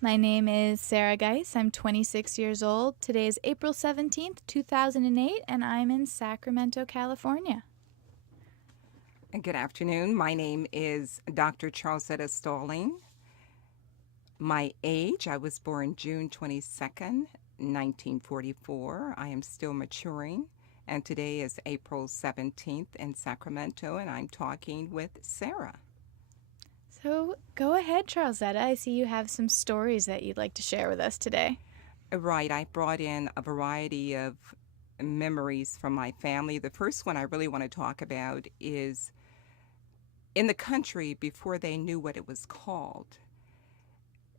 My name is Sarah Geis. I'm 26 years old. Today is April 17th, 2008, and I'm in Sacramento, California. Good afternoon. My name is Dr. Charleszetta Stalling. My age, I was born June 22nd, 1944. I am still maturing, and today is April 17th in Sacramento, and I'm talking with Sarah. So go ahead, Charleszetta. I see you have some stories that you'd like to share with us today. Right, I brought in a variety of memories from my family. The first one I really want to talk about is in the country before they knew what it was called.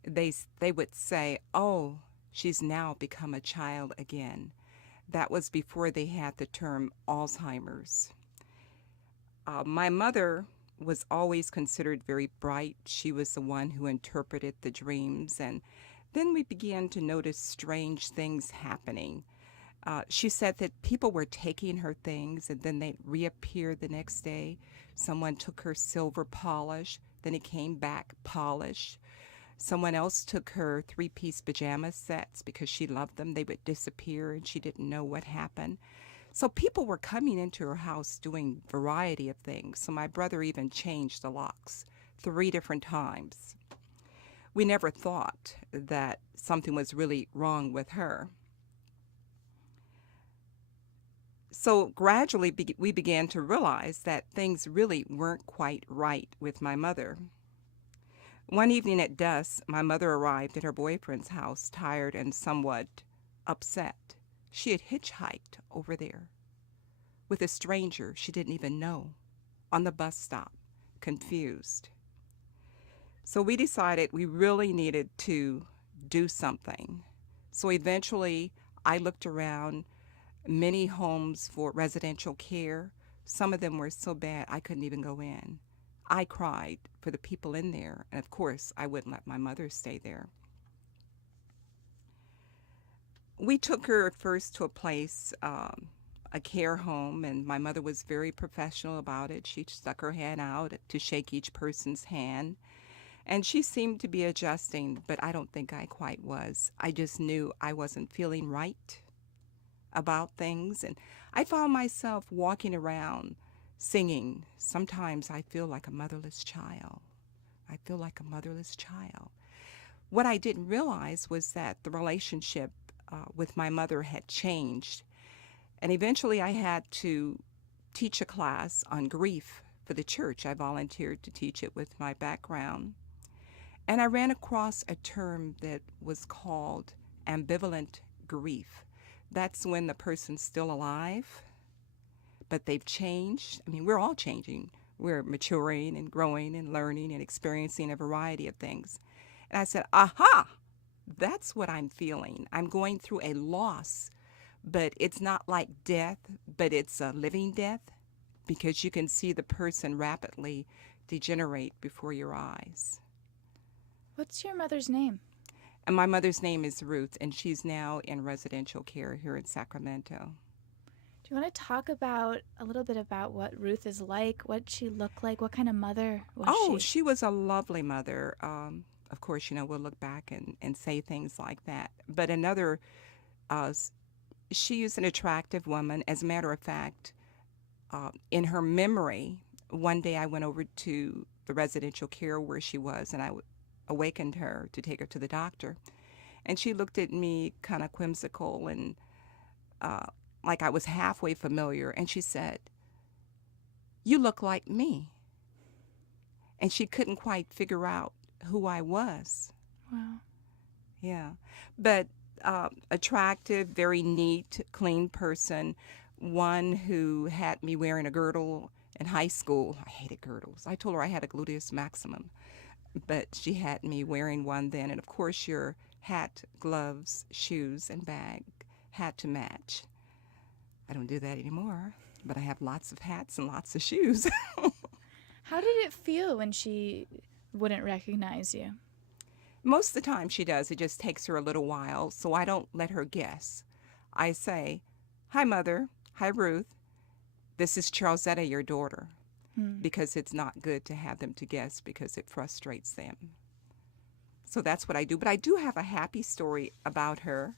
They would say, "Oh, she's now become a child again." That was before they had the term Alzheimer's. My mother was always considered very bright. She was the one who interpreted the dreams, and then we began to notice strange things happening. She said that people were taking her things and then they'd reappear the next day. Someone took her silver polish, then it came back polished. Someone else took her three-piece pajama sets because she loved them. They would disappear and she didn't know what happened. So people were coming into her house doing a variety of things. So my brother even changed the locks 3 different times. We never thought that something was really wrong with her. So gradually we began to realize that things really weren't quite right with my mother. One evening at dusk, my mother arrived at her boyfriend's house, tired and somewhat upset. She had hitchhiked over there with a stranger she didn't even know on the bus stop, confused. So we decided we really needed to do something. So eventually I looked around many homes for residential care. Some of them were so bad I couldn't even go in. I cried for the people in there, and of course, I wouldn't let my mother stay there. We took her first to a place, a care home, and my mother was very professional about it. She stuck her hand out to shake each person's hand, and she seemed to be adjusting, but I don't think I quite was. I just knew I wasn't feeling right about things, and I found myself walking around singing, "Sometimes I feel like a motherless child. I feel like a motherless child." What I didn't realize was that the relationship with my mother had changed. And eventually I had to teach a class on grief for the church. I volunteered to teach it with my background. And I ran across a term that was called ambivalent grief. That's when the person's still alive, but they've changed. I mean, we're all changing. We're maturing and growing and learning and experiencing a variety of things. And I said, aha, that's what I'm feeling. I'm going through a loss, but it's not like death, but it's a living death because you can see the person rapidly degenerate before your eyes. What's your mother's name? And my mother's name is Ruth, and she's now in residential care here in Sacramento. Do you want to talk about a little bit about what Ruth is like, what she looked like, what kind of mother was Oh, she? she was a lovely mother. Of course, we'll look back and say things like that. But uh, she is an attractive woman. As a matter of fact, in her memory, one day I went over to the residential care where she was, and I awakened her to take her to the doctor. And she looked at me kind of whimsical and uh, like I was halfway familiar. And she said, "You look like me." And she couldn't quite figure out who I was. Wow. Yeah. But attractive, very neat, clean person. One who had me wearing a girdle in high school. I hated girdles. I told her I had a gluteus maximum, but she had me wearing one then. And of course, your hat, gloves, shoes, and bag had to match. I don't do that anymore, but I have lots of hats and lots of shoes. How did it feel when she wouldn't recognize you? Most of the time she does. It just takes her a little while, so I don't let her guess. I say, "Hi, Mother. Hi, Ruth. This is Charleszetta, your daughter," Hmm. because it's not good to have them to guess because it frustrates them. So that's what I do. But I do have a happy story about her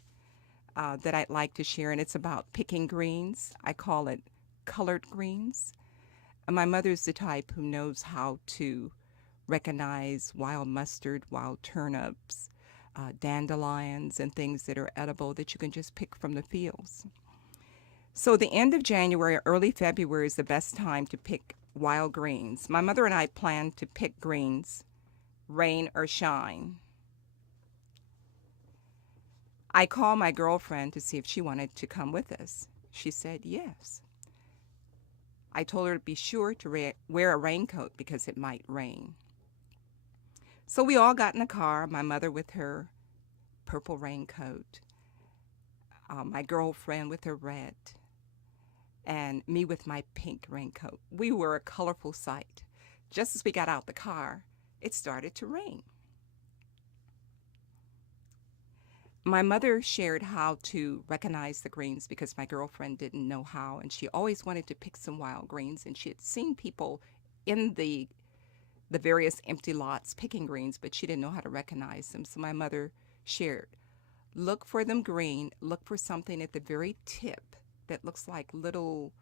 that I'd like to share, and it's about picking greens. I call it colored greens. My mother's the type who knows how to recognize wild mustard, wild turnips, dandelions, and things that are edible that you can just pick from the fields. So the end of January, early February is the best time to pick wild greens. My mother and I plan to pick greens, rain or shine. I called my girlfriend to see if she wanted to come with us. She said yes. I told her to be sure to wear a raincoat because it might rain. So we all got in the car, my mother with her purple raincoat, my girlfriend with her red, and me with my pink raincoat. We were a colorful sight. Just as we got out the car, it started to rain. My mother shared how to recognize the greens because my girlfriend didn't know how, and she always wanted to pick some wild greens, and she had seen people in the various empty lots picking greens, but she didn't know how to recognize them. So my mother shared, look for them green, look for something at the very tip that looks like little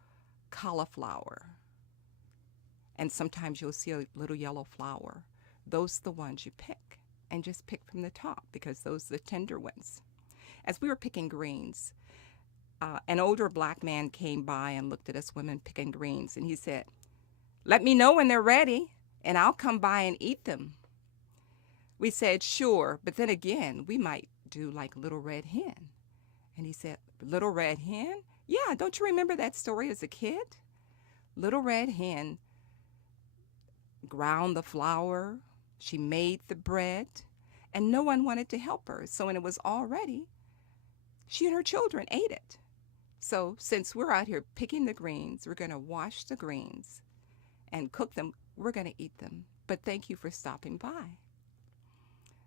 cauliflower, and sometimes you'll see a little yellow flower. Those are the ones you pick. And just pick from the top because those are the tender ones. As we were picking greens, an older black man came by and looked at us women picking greens, and he said, let me know when they're ready, and I'll come by and eat them. We said, sure, but then again, we might do like Little Red Hen. And he said, Little Red Hen? Yeah, don't you remember that story as a kid? Little Red Hen ground the flour, she made the bread, and no one wanted to help her. So when it was all ready, she and her children ate it. So since we're out here picking the greens, we're going to wash the greens and cook them. We're going to eat them. But thank you for stopping by.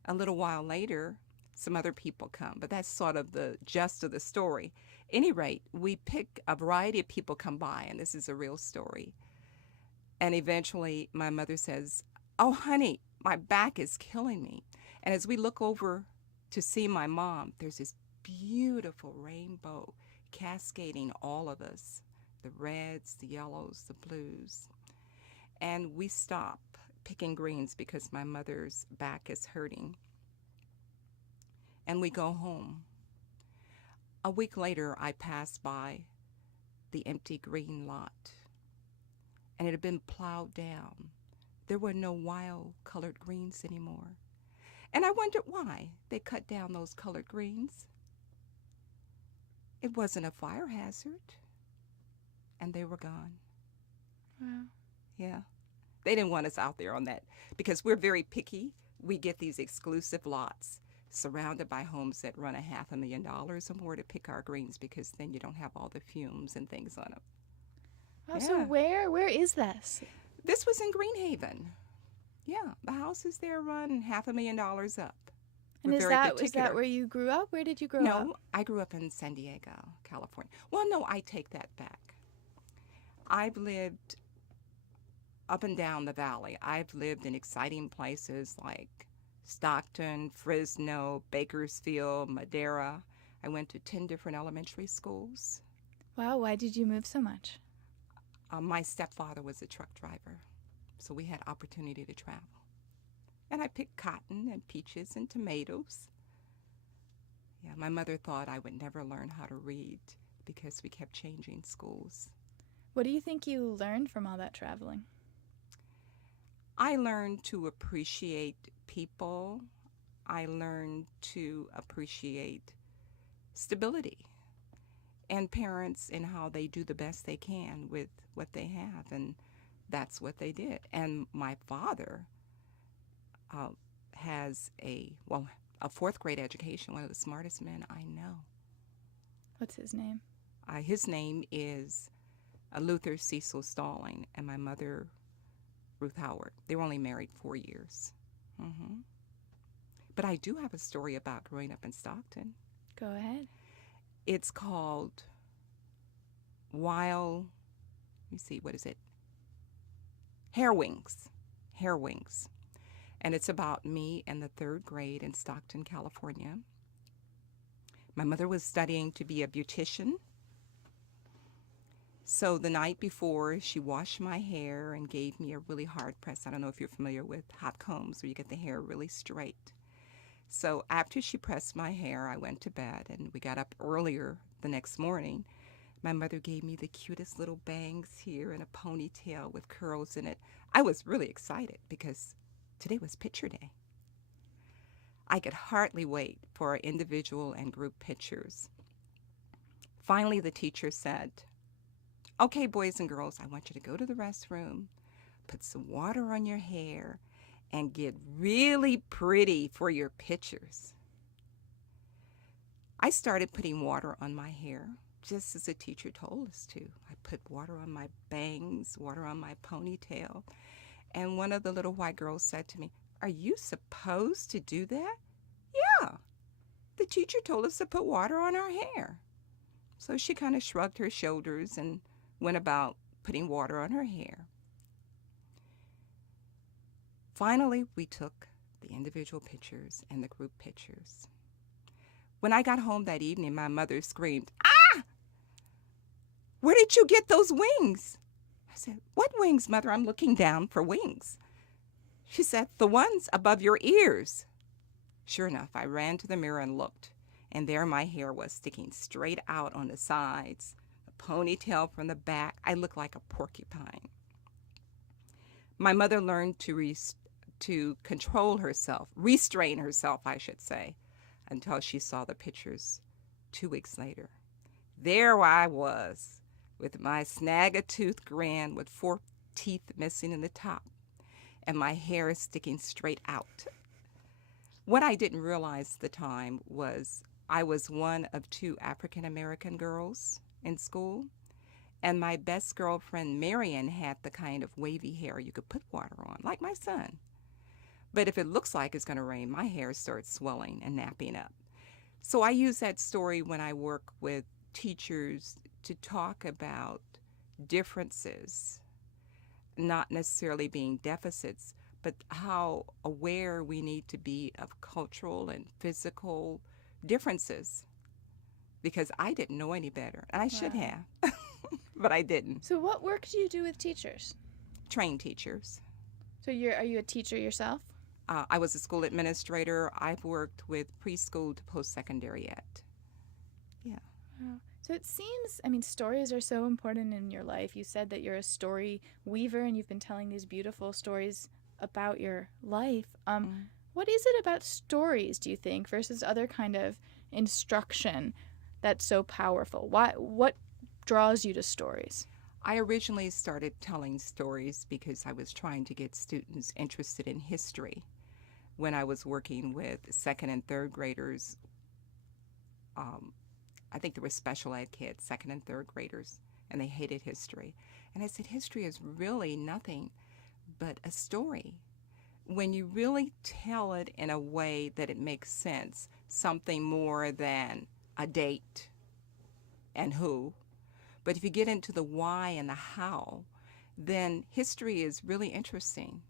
A little while later, some other people come, but that's sort of the gist of the story. At any rate, we pick a variety of people come by, and this is a real story. And eventually my mother says, oh, honey, my back is killing me. And as we look over to see my mom, there's this beautiful rainbow cascading all of us, the reds, the yellows, the blues. And we stop picking greens because my mother's back is hurting. And we go home. A week later, I passed by the empty green lot, and it had been plowed down. There were no wild colored greens anymore. And I wondered why they cut down those colored greens. It wasn't a fire hazard. And they were gone. Wow. Yeah. They didn't want us out there on that because we're very picky. We get these exclusive lots surrounded by homes that run $500,000 or more to pick our greens because then you don't have all the fumes and things on them. Wow, Yeah. so where is this? This was in Greenhaven. Yeah, the houses there run $500,000 up. And We're is very that particular. where you grew up? Where did you grow up? No, I grew up in San Diego, California. Well, no, I take that back. I've lived up and down the valley. I've lived in exciting places like Stockton, Fresno, Bakersfield, Madera. I went to 10 different elementary schools. Wow, why did you move so much? My stepfather was a truck driver, so we had opportunity to travel. And I picked cotton and peaches and tomatoes. Yeah, my mother thought I would never learn how to read because we kept changing schools. What do you think you learned from all that traveling? I learned to appreciate people. I learned to appreciate stability and parents and how they do the best they can with what they have, and that's what they did. And my father has a fourth grade education, one of the smartest men I know. What's his name? His name is Luther Cecil Stalling, and my mother, Ruth Howard. They were only married 4 years. Mm-hmm. But I do have a story about growing up in Stockton. Go ahead. It's called Wild, let me see, what is it? Hair Wings. Hair Wings. and it's about me in the third grade in Stockton, California. My mother was studying to be a beautician. So the night before, she washed my hair and gave me a really hard press. I don't know if you're familiar with hot combs where you get the hair really straight. So after she pressed my hair, I went to bed, and we got up earlier the next morning. My mother gave me the cutest little bangs here and a ponytail with curls in it. I was really excited because today was picture day. I could hardly wait for our individual and group pictures. Finally, the teacher said, "Okay, boys and girls, I want you to go to the restroom, put some water on your hair, and get really pretty for your pictures." I started putting water on my hair, just as the teacher told us to. I put water on my bangs, water on my ponytail, and one of the little white girls said to me, "Are you supposed to do that?" "Yeah, the teacher told us to put water on our hair." So she kind of shrugged her shoulders and went about putting water on her hair. Finally, we took the individual pictures and the group pictures. When I got home that evening, my mother screamed, "Ah! Where did you get those wings?" I said, "What wings, Mother? I'm looking down for wings." She said, "The ones above your ears." Sure enough, I ran to the mirror and looked, and there my hair was sticking straight out on the sides, a ponytail from the back. I looked like a porcupine. My mother learned to control herself, restrain herself, I should say, until she saw the pictures 2 weeks later. There I was, with my snag-a-tooth grin with 4 teeth missing in the top, and my hair sticking straight out. What I didn't realize at the time was I was one of 2 African-American girls in school, and my best girlfriend, Marion, had the kind of wavy hair you could put water on, like my son. But if it looks like it's going to rain, my hair starts swelling and napping up. So I use that story when I work with teachers to talk about differences, not necessarily being deficits, but how aware we need to be of cultural and physical differences. Because I didn't know any better, and I should have, but I didn't. So what work do you do with teachers? Train teachers. So are you a teacher yourself? I was a school administrator. I've worked with preschool to post-secondary ed. Yeah. Wow. So it seems, stories are so important in your life. You said that you're a story weaver and you've been telling these beautiful stories about your life. What is it about stories, do you think, versus other kind of instruction that's so powerful? What draws you to stories? I originally started telling stories because I was trying to get students interested in history. When I was working with second and third graders, I think there were special ed kids, second and third graders, and they hated history. And I said, history is really nothing but a story. When you really tell it in a way that it makes sense, something more than a date and who. But if you get into the why and the how, then history is really interesting.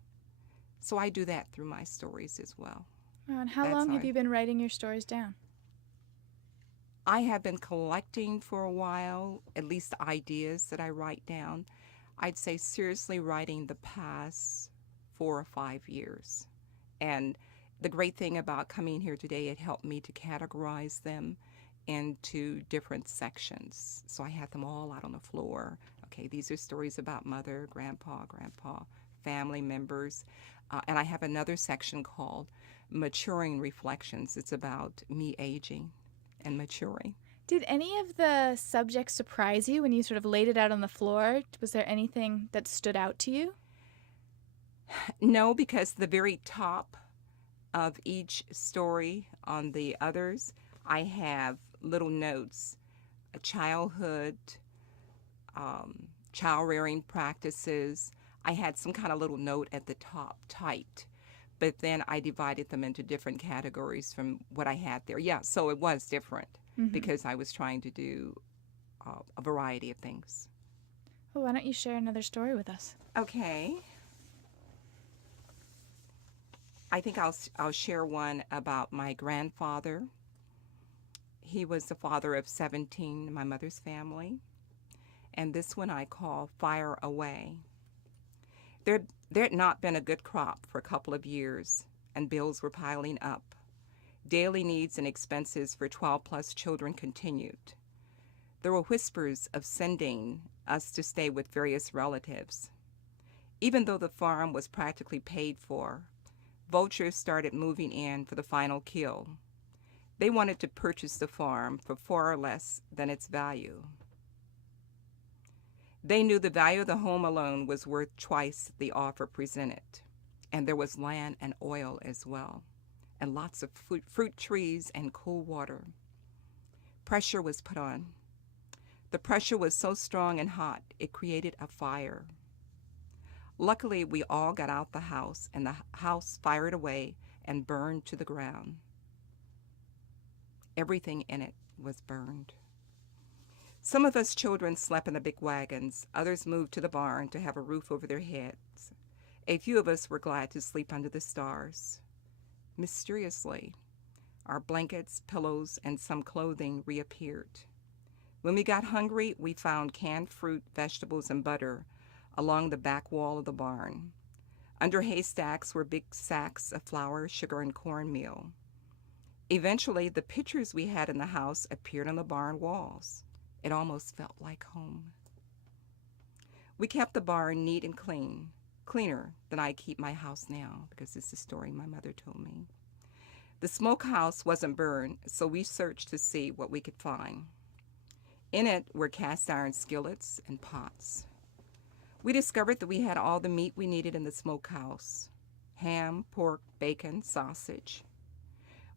So I do that through my stories as well. And how long have you been writing your stories down? I have been collecting for a while, at least ideas that I write down. I'd say seriously writing the past 4 or 5 years. And the great thing about coming here today, it helped me to categorize them into different sections. So I had them all out on the floor. Okay, these are stories about mother, grandpa, family members. And I have another section called Maturing Reflections. It's about me aging and maturing. Did any of the subjects surprise you when you sort of laid it out on the floor? Was there anything that stood out to you? No, because the very top of each story on the others, I have little notes, childhood, child rearing practices. I had some kind of little note at the top typed, but then I divided them into different categories from what I had there. Yeah, so it was different because I was trying to do a variety of things. Well, why don't you share another story with us? Okay. I think I'll share one about my grandfather. He was the father of 17 in my mother's family, and this one I call Fire Away. There had not been a good crop for a couple of years, and bills were piling up. Daily needs and expenses for 12-plus children continued. There were whispers of sending us to stay with various relatives. Even though the farm was practically paid for, vultures started moving in for the final kill. They wanted to purchase the farm for far less than its value. They knew the value of the home alone was worth twice the offer presented, and there was land and oil as well, and lots of fruit trees and cool water. Pressure was put on. The pressure was so strong and hot, it created a fire. Luckily, we all got out the house, and the house fired away and burned to the ground. Everything in it was burned. Some of us children slept in the big wagons. Others moved to the barn to have a roof over their heads. A few of us were glad to sleep under the stars. Mysteriously, our blankets, pillows, and some clothing reappeared. When we got hungry, we found canned fruit, vegetables, and butter along the back wall of the barn. Under haystacks were big sacks of flour, sugar, and cornmeal. Eventually, the pictures we had in the house appeared on the barn walls. It almost felt like home. We kept the barn neat and clean, cleaner than I keep my house now, because it's a story my mother told me. The smokehouse wasn't burned, so we searched to see what we could find. In it were cast iron skillets and pots. We discovered that we had all the meat we needed in the smokehouse: ham, pork, bacon, sausage.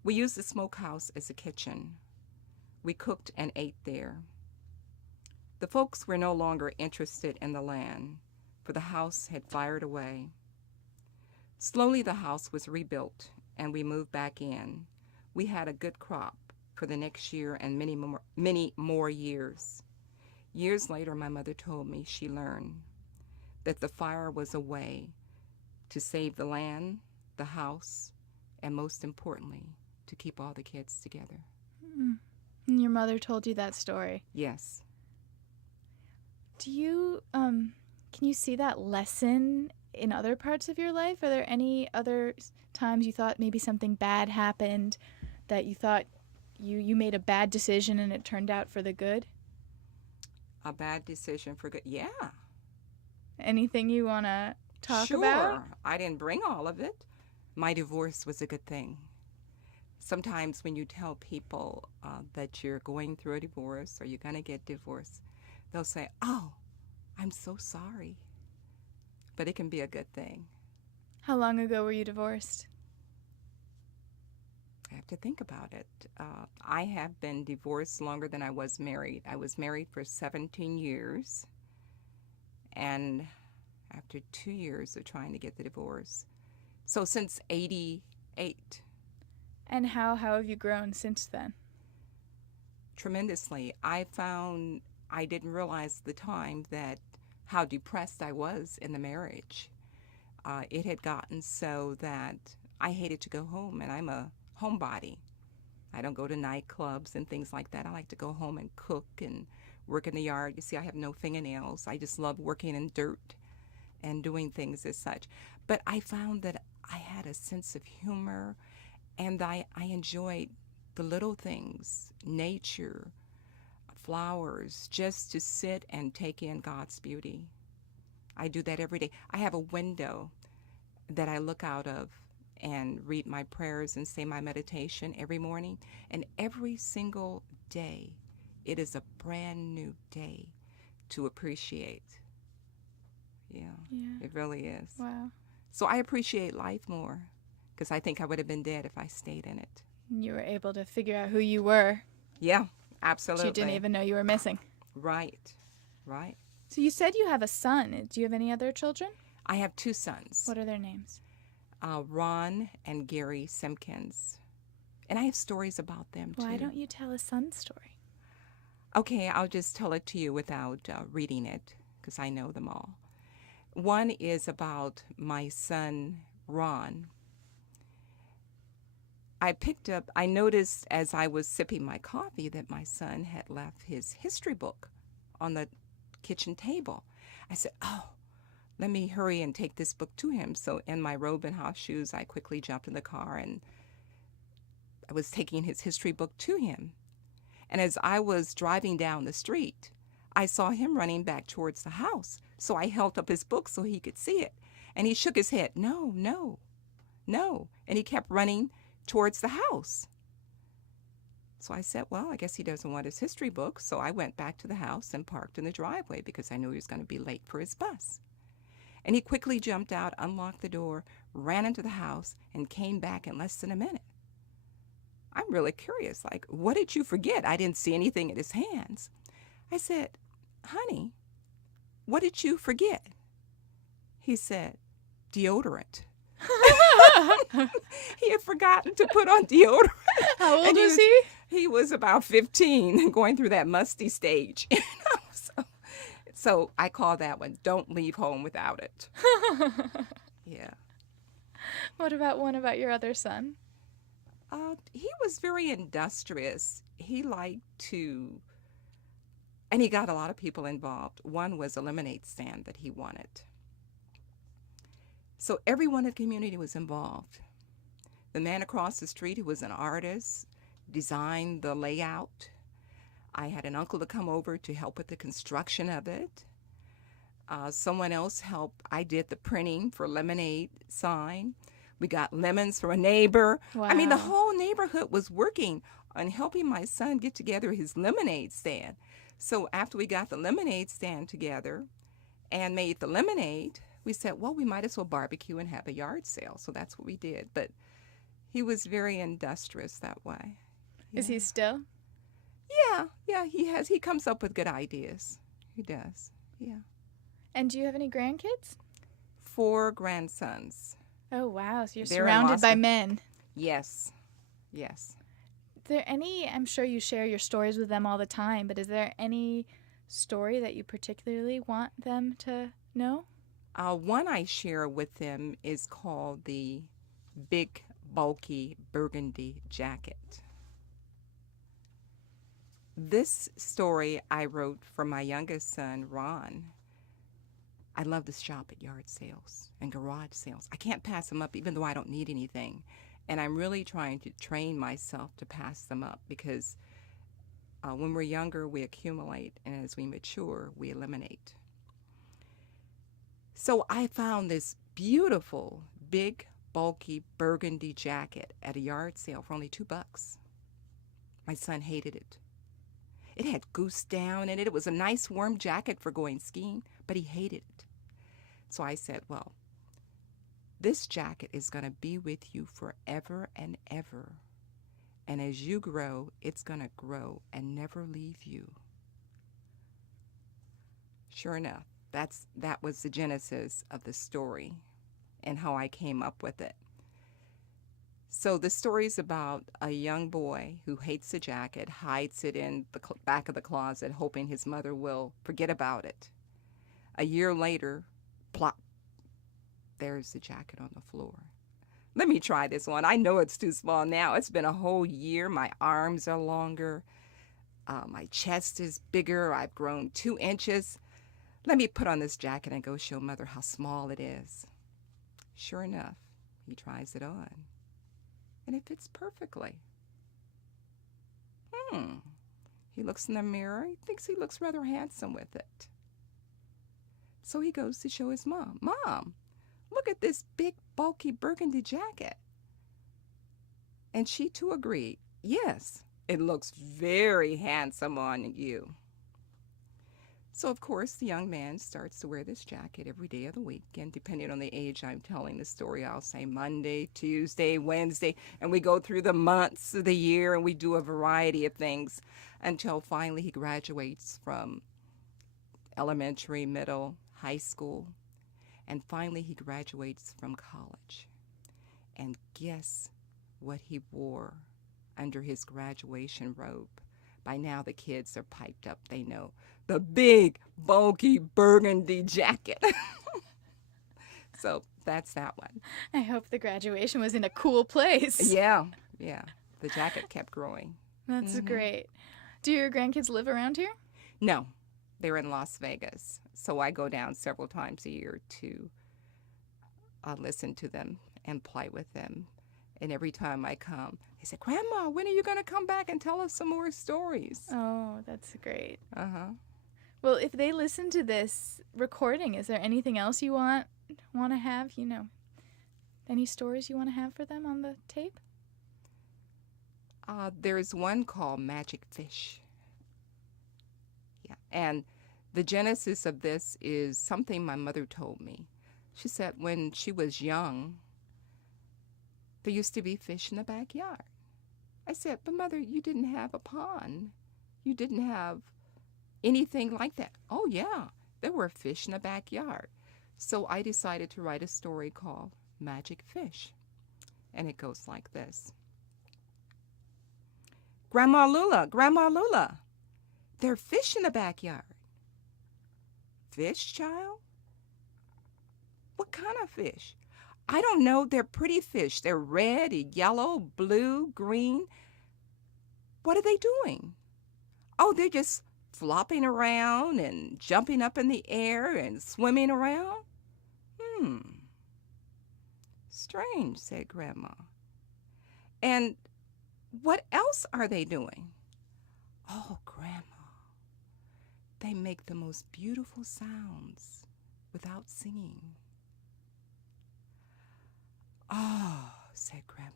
We used the smokehouse as a kitchen. We cooked and ate there. The folks were no longer interested in the land, for the house had fired away. Slowly the house was rebuilt, and we moved back in. We had a good crop for the next year and many more years. Years later, my mother told me she learned that the fire was a way to save the land, the house, and most importantly, to keep all the kids together. Mm. And your mother told you that story? Yes. Do you, can you see that lesson in other parts of your life? Are there any other times you thought maybe something bad happened, that you thought you made a bad decision and it turned out for the good? A bad decision for good? Yeah. Anything you want to talk Sure. about? I didn't bring all of it. My divorce was a good thing. Sometimes when you tell people that you're going through a divorce or you're going to get divorced, they'll say, "Oh, I'm so sorry." But it can be a good thing. How long ago were you divorced? I have to think about it. I have been divorced longer than I was married. I was married for 17 years, and after 2 years of trying to get the divorce. So since 88. And how have you grown since then? Tremendously. I found I didn't realize at the time that how depressed I was in the marriage. It had gotten so that I hated to go home, and I'm a homebody. I don't go to nightclubs and things like that. I like to go home and cook and work in the yard. You see, I have no fingernails. I just love working in dirt and doing things as such. But I found that I had a sense of humor, and I enjoyed the little things, nature, flowers, just to sit and take in God's beauty. I do that every day. I have a window that I look out of and read my prayers and say my meditation every morning. And every single day, it is a brand new day to appreciate. Yeah, it really is. Wow. So I appreciate life more, because I think I would have been dead if I stayed in it. You were able to figure out who you were. Yeah, absolutely. You didn't even know you were missing. Right, right. So you said you have a son. Do you have any other children? I have 2 sons. What are their names? Ron and Gary Simpkins. And I have stories about them, too. Why don't you tell a son story? Okay, I'll just tell it to you without reading it, because I know them all. One is about my son, Ron. I noticed as I was sipping my coffee that my son had left his history book on the kitchen table. I said, oh, let me hurry and take this book to him. So in my robe and house shoes, I quickly jumped in the car and I was taking his history book to him. And as I was driving down the street, I saw him running back towards the house. So I held up his book so he could see it. And he shook his head, no, no, no. And he kept running towards the house. So I said, well, I guess he doesn't want his history book. So I went back to the house and parked in the driveway because I knew he was going to be late for his bus. And he quickly jumped out, unlocked the door, ran into the house, and came back in less than a minute. I'm really curious, like, what did you forget? I didn't see anything in his hands. I said, honey, what did you forget? He said, deodorant. He had forgotten to put on deodorant. How old was he? He was about 15, going through that musty stage. So I call that one, don't leave home without it. Yeah. What about one about your other son? He was very industrious. He liked to, and he got a lot of people involved. One was a lemonade stand that he wanted. So everyone in the community was involved. The man across the street, who was an artist, designed the layout. I had an uncle to come over to help with the construction of it. Someone else helped. I did the printing for lemonade sign. We got lemons from a neighbor. Wow. I mean, the whole neighborhood was working on helping my son get together his lemonade stand. So after we got the lemonade stand together and made the lemonade, we said, well, we might as well barbecue and have a yard sale. So that's what we did. But he was very industrious that way. Yeah. Is he still? Yeah, he comes up with good ideas. He does, yeah. And do you have any grandkids? 4 grandsons. Oh, wow. So you're They're in surrounded by Boston. men. Yes. Is there any, I'm sure you share your stories with them all the time, but is there any story that you particularly want them to know? One I share with them is called the Big Bulky Burgundy Jacket. This story I wrote for my youngest son, Ron. I love to shop at yard sales and garage sales. I can't pass them up even though I don't need anything. And I'm really trying to train myself to pass them up because when we're younger, we accumulate, and as we mature, we eliminate. So I found this beautiful, big, bulky burgundy jacket at a yard sale for only $2. My son hated it. It had goose down in it. It was a nice warm jacket for going skiing, but he hated it. So I said, well, this jacket is going to be with you forever and ever. And as you grow, it's going to grow and never leave you. Sure enough, that was the genesis of the story and how I came up with it. So the story's about a young boy who hates the jacket, hides it in the back of the closet, hoping his mother will forget about it. A year later, plop, there's the jacket on the floor. Let me try this one. I know it's too small now. It's been a whole year. My arms are longer. My chest is bigger. I've grown 2 inches. Let me put on this jacket and go show Mother how small it is. Sure enough, he tries it on. And it fits perfectly. He looks in the mirror. He thinks he looks rather handsome with it. So he goes to show his mom. Mom, look at this big, bulky burgundy jacket. And she too agreed. Yes, it looks very handsome on you. So, of course, the young man starts to wear this jacket every day of the week. And depending on the age I'm telling the story, I'll say Monday, Tuesday, Wednesday. And we go through the months of the year and we do a variety of things until finally he graduates from elementary, middle, high school. And finally he graduates from college. And guess what he wore under his graduation robe? By now the kids are piped up. They know. The big, bulky burgundy jacket. So that's that one. I hope the graduation was in a cool place. Yeah, Yeah, the jacket kept growing. That's great. Do your grandkids live around here? No, they're in Las Vegas. So I go down several times a year to listen to them and play with them. And every time I come, they say, Grandma, when are you going to come back and tell us some more stories? Oh, that's great. Uh-huh. Well, if they listen to this recording, is there anything else you want to have, any stories you want to have for them on the tape? There's one called Magic Fish. Yeah, and the genesis of this is something my mother told me. She said when she was young, there used to be fish in the backyard. I said, but Mother, you didn't have a pond. You didn't have anything like that. Oh, yeah, there were fish in the backyard. So I decided to write a story called Magic Fish. And it goes like this. Grandma Lula, there are fish in the backyard. Fish, child? What kind of fish? I don't know. They're pretty fish. They're red, yellow, blue, green. What are they doing? Oh, they're just flopping around and jumping up in the air and swimming around? Strange, said Grandma. And what else are they doing? Oh, Grandma, they make the most beautiful sounds without singing. Oh, said Grandma,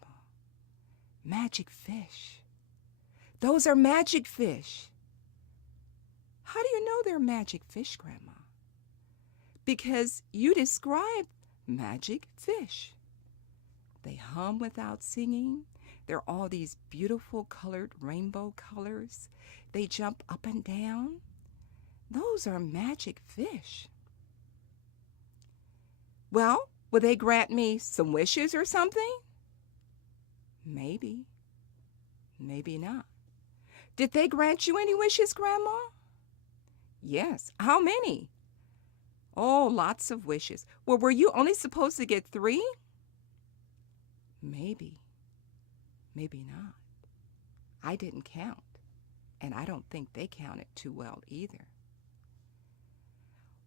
magic fish. Those are magic fish. How do you know they're magic fish, Grandma? Because you described magic fish. They hum without singing. They're all these beautiful colored rainbow colors. They jump up and down. Those are magic fish. Well, will they grant me some wishes or something? Maybe. Maybe not. Did they grant you any wishes, Grandma? Yes. How many? Oh, lots of wishes. Well, were you only supposed to get 3? Maybe. Maybe not. I didn't count, and I don't think they counted too well either.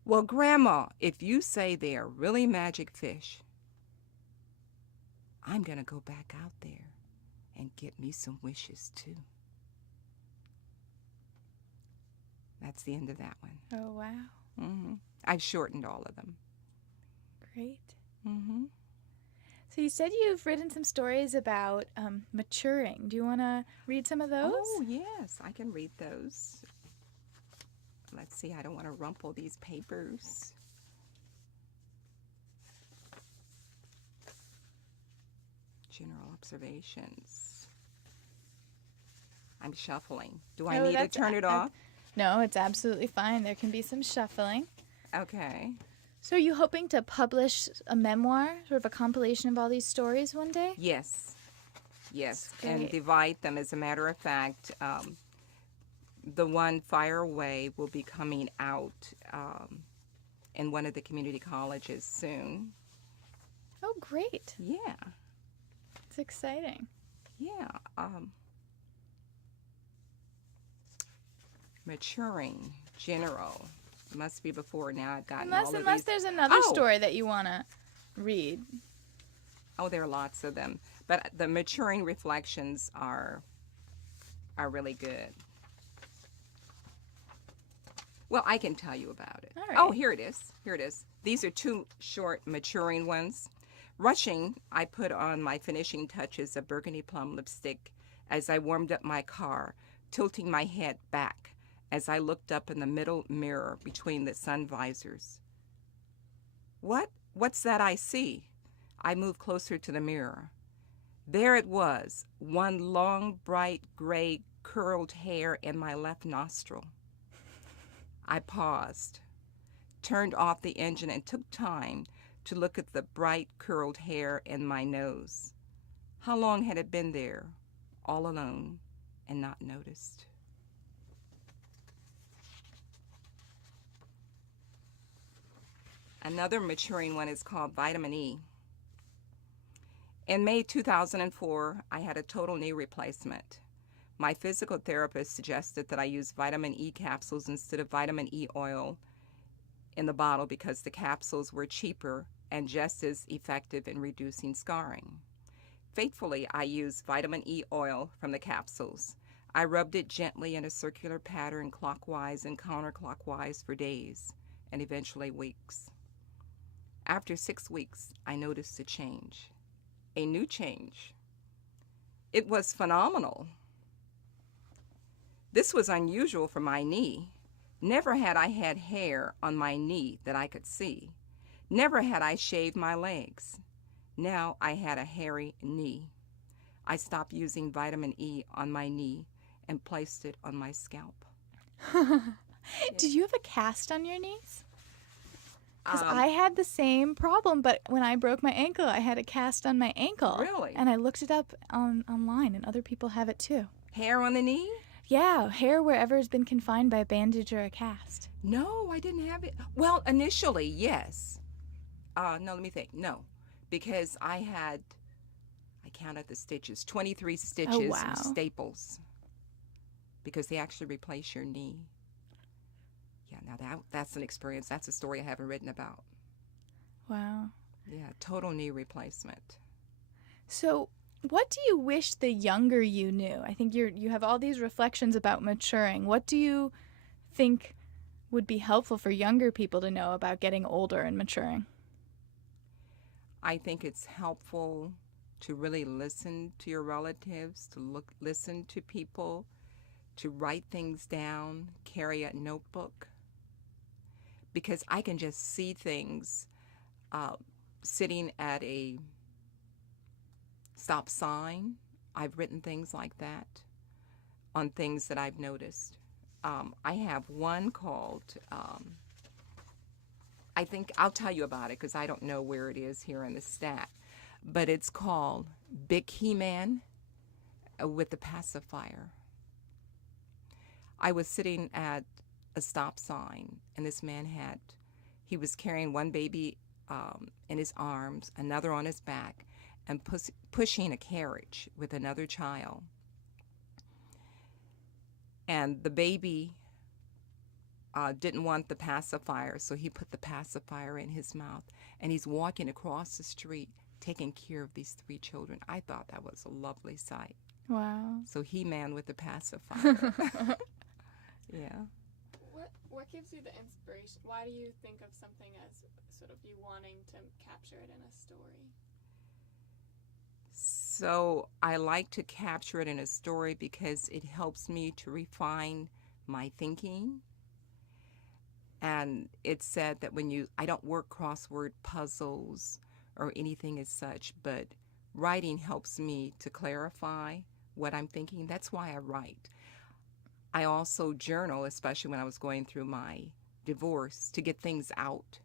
Well, Grandma, if you say they are really magic fish, I'm going to go back out there and get me some wishes too. That's the end of that one. Oh, wow. I've shortened all of them. Great. So you said you've written some stories about maturing. Do you want to read some of those? Oh, yes, I can read those. Let's see, I don't want to rumple these papers. General observations. I'm shuffling. Do I need to turn it off? No, it's absolutely fine. There can be some shuffling. Okay. So are you hoping to publish a memoir, sort of a compilation of all these stories one day? Yes. Yes, That's and great. divide them. As a matter of fact, the one, Fire Away, will be coming out in one of the community colleges soon. Oh, great. Yeah. It's exciting. Yeah. Maturing, general. Must be before now. I've gotten all of Unless these. there's another story that you want to read. Oh, there are lots of them. But the maturing reflections are really good. Well, I can tell you about it. All right. Oh, here it is. Here it is. These are 2 short maturing ones. Rushing, I put on my finishing touches of burgundy plum lipstick as I warmed up my car, tilting my head back as I looked up in the middle mirror between the sun visors. What's that I see? I moved closer to the mirror. There it was, one long, bright, gray, curled hair in my left nostril. I paused, turned off the engine, and took time to look at the bright, curled hair in my nose. How long had it been there, all alone, and not noticed? Another maturing one is called Vitamin E. In May 2004, I had a total knee replacement. My physical therapist suggested that I use vitamin E capsules instead of vitamin E oil in the bottle because the capsules were cheaper and just as effective in reducing scarring. Faithfully, I used vitamin E oil from the capsules. I rubbed it gently in a circular pattern clockwise and counterclockwise for days and eventually weeks. After 6 weeks, I noticed a change, a new change. It was phenomenal. This was unusual for my knee. Never had I had hair on my knee that I could see. Never had I shaved my legs. Now I had a hairy knee. I stopped using vitamin E on my knee and placed it on my scalp. Did you have a cast on your knees? Because Um, I had the same problem, but when I broke my ankle, I had a cast on my ankle. Really? And I looked it up online, and other people have it too. Hair on the knee? Yeah, hair wherever has been confined by a bandage or a cast. No, I didn't have it. Well, initially, yes. No, let me think. No, because I counted the stitches, 23 stitches Oh, wow. with staples, because they actually replace your knee. Yeah, now that's an experience. That's a story I haven't written about. Wow. Yeah, total knee replacement. So, what do you wish the younger you knew? I think you have all these reflections about maturing. What do you think would be helpful for younger people to know about getting older and maturing? I think it's helpful to really listen to your relatives, to listen to people, to write things down, carry a notebook, because I can just see things sitting at a stop sign. I've written things like that on things that I've noticed. I have one called, I think I'll tell you about it because I don't know where it is here in the stack, but it's called Big He-Man with the Pacifier. I was sitting at a stop sign, and this man he was carrying one baby in his arms, another on his back, and pushing a carriage with another child. And the baby didn't want the pacifier, so he put the pacifier in his mouth, and he's walking across the street taking care of these 3 children. I thought that was a lovely sight. Wow. So He-Man with the pacifier. Yeah. What gives you the inspiration? Why do you think of something as sort of you wanting to capture it in a story? So I like to capture it in a story because it helps me to refine my thinking. And it's said that I don't work crossword puzzles or anything as such, but writing helps me to clarify what I'm thinking. That's why I write. I also journal, especially when I was going through my divorce, to get things out,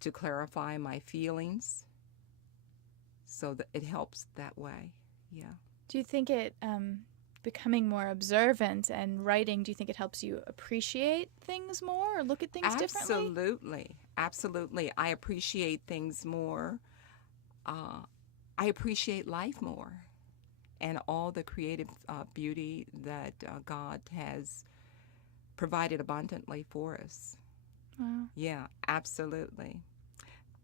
to clarify my feelings. So that it helps that way. Yeah. Do you think it, becoming more observant and writing, do you think it helps you appreciate things more or look at things differently? Absolutely. Absolutely. I appreciate things more. I appreciate life more and all the creative beauty that God has provided abundantly for us. Wow. Yeah, absolutely.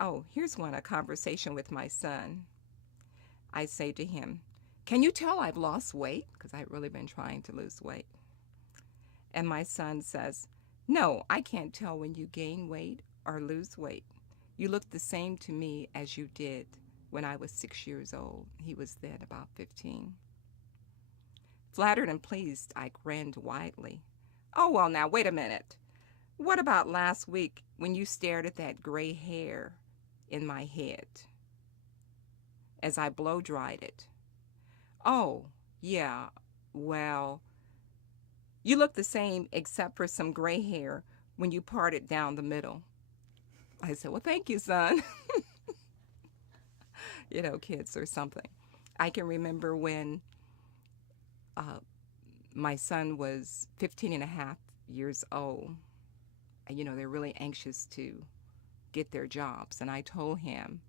Oh, here's one, a conversation with my son. I say to him, "Can you tell I've lost weight?" Because I've really been trying to lose weight. And my son says, "No, I can't tell when you gain weight or lose weight. You look the same to me as you did when I was 6 years old." He was then about 15. Flattered and pleased, I grinned widely. "Oh, well, now, wait a minute. What about last week when you stared at that gray hair in my head as I blow-dried it?" "Oh, yeah, well, you look the same except for some gray hair when you part it down the middle." I said, "Well, thank you, son." Kids or something. I can remember when my son was 15 and a half years old. They're really anxious to get their jobs. And I told him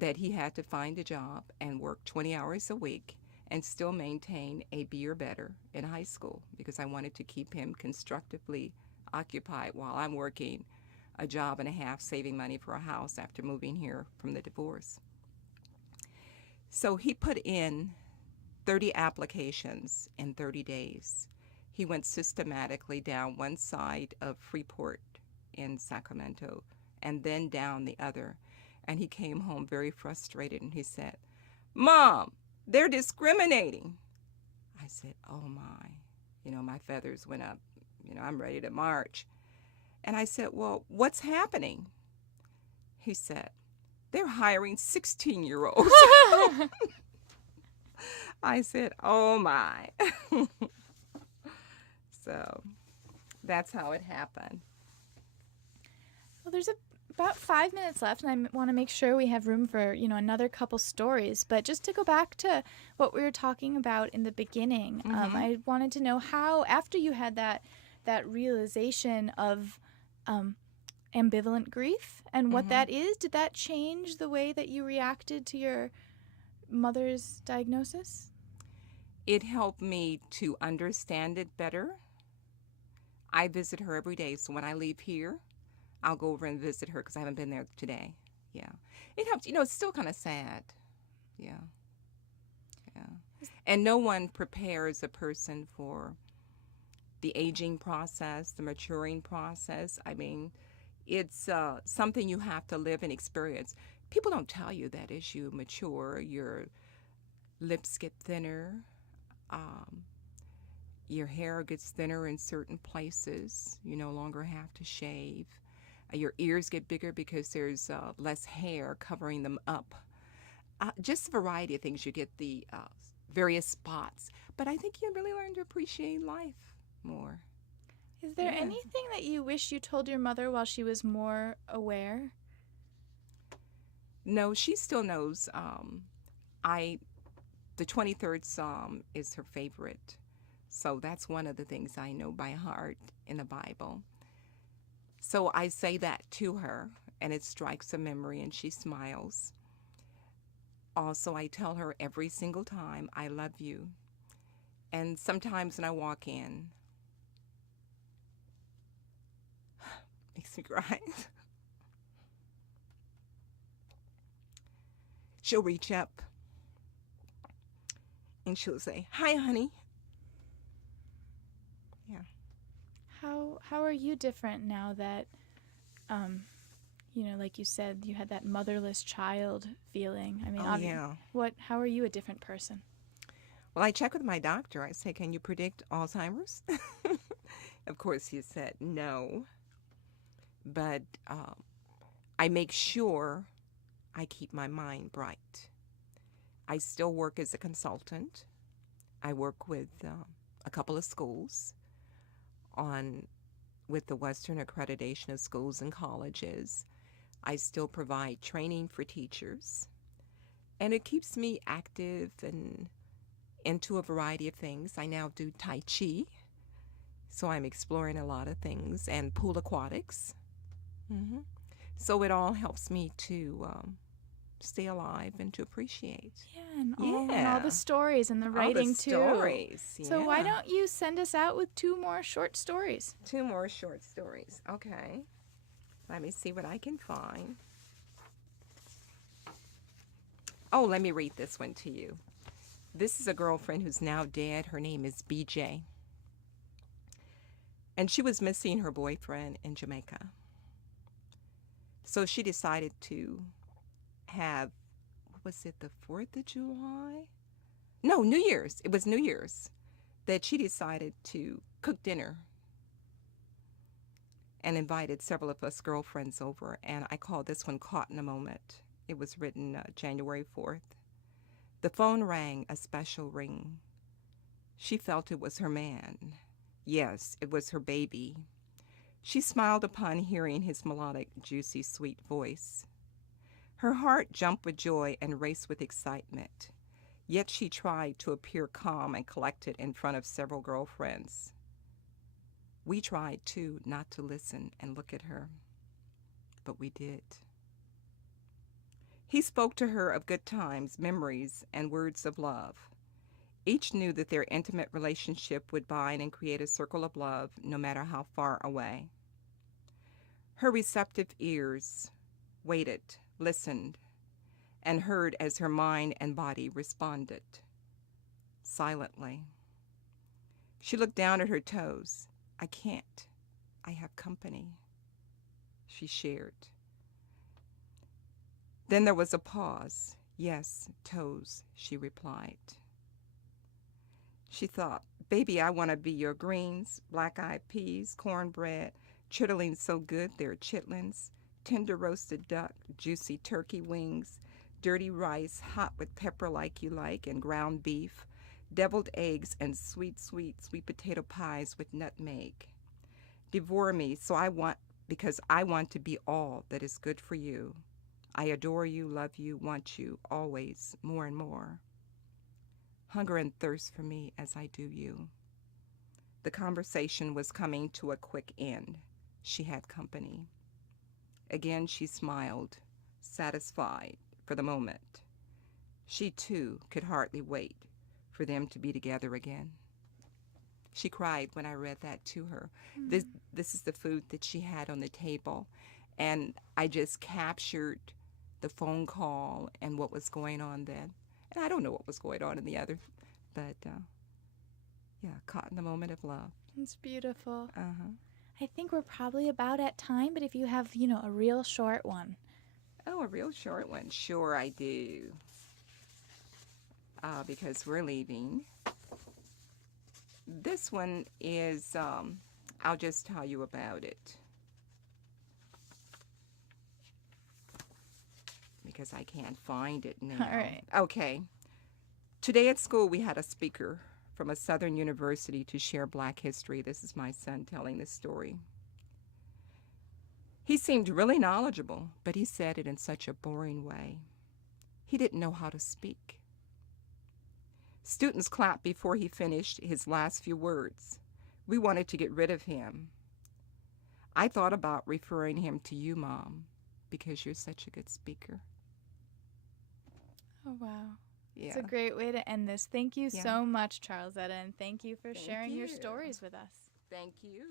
that he had to find a job and work 20 hours a week and still maintain a B or better in high school, because I wanted to keep him constructively occupied while I'm working a job and a half, saving money for a house after moving here from the divorce. So he put in 30 applications in 30 days. He went systematically down one side of Freeport in Sacramento and then down the other. And he came home very frustrated and he said, "Mom, they're discriminating." I said, "Oh my." My feathers went up. I'm ready to march. And I said, "Well, what's happening?" He said, "They're hiring 16-year-olds." I said, "Oh my." So that's how it happened. Well, there's about 5 minutes left, and I want to make sure we have room for, another couple stories. But just to go back to what we were talking about in the beginning, I wanted to know how, after you had that realization of ambivalent grief and what that is, did that change the way that you reacted to your mother's diagnosis? It helped me to understand it better. I visit her every day, so when I leave here, I'll go over and visit her because I haven't been there today. Yeah. It helps. It's still kind of sad. Yeah. Yeah. And no one prepares a person for the aging process, the maturing process. I mean, it's something you have to live and experience. People don't tell you that as you mature, your lips get thinner, your hair gets thinner in certain places. You no longer have to shave. Your ears get bigger because there's less hair covering them up. Just a variety of things. You get the various spots. But I think you really learn to appreciate life more. Is there anything that you wish you told your mother while she was more aware? No, she still knows. The 23rd Psalm is her favorite. So that's one of the things I know by heart in the Bible. So I say that to her, and it strikes a memory, and she smiles. Also, I tell her every single time, "I love you." And sometimes when I walk in, makes me cry. She'll reach up, and she'll say, "Hi, honey." Yeah. How are you different now that, like you said, you had that motherless child feeling? I mean, how are you a different person? Well, I check with my doctor. I say, "Can you predict Alzheimer's?" Of course, he said no. But I make sure I keep my mind bright. I still work as a consultant. I work with a couple of schools with the Western Accreditation of Schools and Colleges. I still provide training for teachers. And it keeps me active and into a variety of things. I now do Tai Chi, so I'm exploring a lot of things, and pool aquatics. So it all helps me to stay alive and to appreciate. Yeah, and all the stories and the writing too. Stories. So why don't you send us out with 2 more short stories? 2 more short stories. Okay. Let me see what I can find. Oh, let me read this one to you. This is a girlfriend who's now dead. Her name is BJ. And she was missing her boyfriend in Jamaica. So she decided to have, what was it, the 4th of July? No, New Year's. It was New Year's that she decided to cook dinner and invited several of us girlfriends over. And I call this one Caught in a Moment. It was written January 4th. The phone rang, a special ring. She felt it was her man. Yes, it was her baby. She smiled upon hearing his melodic, juicy, sweet voice. Her heart jumped with joy and raced with excitement. Yet she tried to appear calm and collected in front of several girlfriends. We tried, too, not to listen and look at her. But we did. He spoke to her of good times, memories, and words of love. Each knew that their intimate relationship would bind and create a circle of love no matter how far away. Her receptive ears waited, listened, and heard as her mind and body responded silently. She looked down at her toes. I can't. I have company, she shared. Then there was a pause. Yes, toes, she replied. She thought, baby, I want to be your greens, black-eyed peas, cornbread, chitterlings so good they're chitlins, tender roasted duck, juicy turkey wings, dirty rice, hot with pepper like you like, and ground beef, deviled eggs, and sweet, sweet, sweet potato pies with nutmeg. Devour me, because I want to be all that is good for you. I adore you, love you, want you, always, more and more. Hunger and thirst for me as I do you. The conversation was coming to a quick end. She had company. Again she smiled, satisfied for the moment. She too could hardly wait for them to be together again. She cried when I read that to her. This is the food that she had on the table, and I just captured the phone call and what was going on then. And I don't know what was going on in the other, but yeah, caught in the moment of love. It's beautiful. Uh-huh. I think we're probably about at time, but if you have, a real short one. Oh, a real short one. Sure, I do. Because we're leaving. This one is, I'll just tell you about it. Because I can't find it now. All right. Okay. Today at school, we had a speaker from a Southern university to share Black history. This is my son telling this story. He seemed really knowledgeable, but he said it in such a boring way. He didn't know how to speak. Students clapped before he finished his last few words. We wanted to get rid of him. I thought about referring him to you, Mom, because you're such a good speaker. Oh, wow. Yeah. It's a great way to end this. Thank you Yeah. so much, Charleszetta, and thank you for Thank sharing your you. stories with us. Thank you.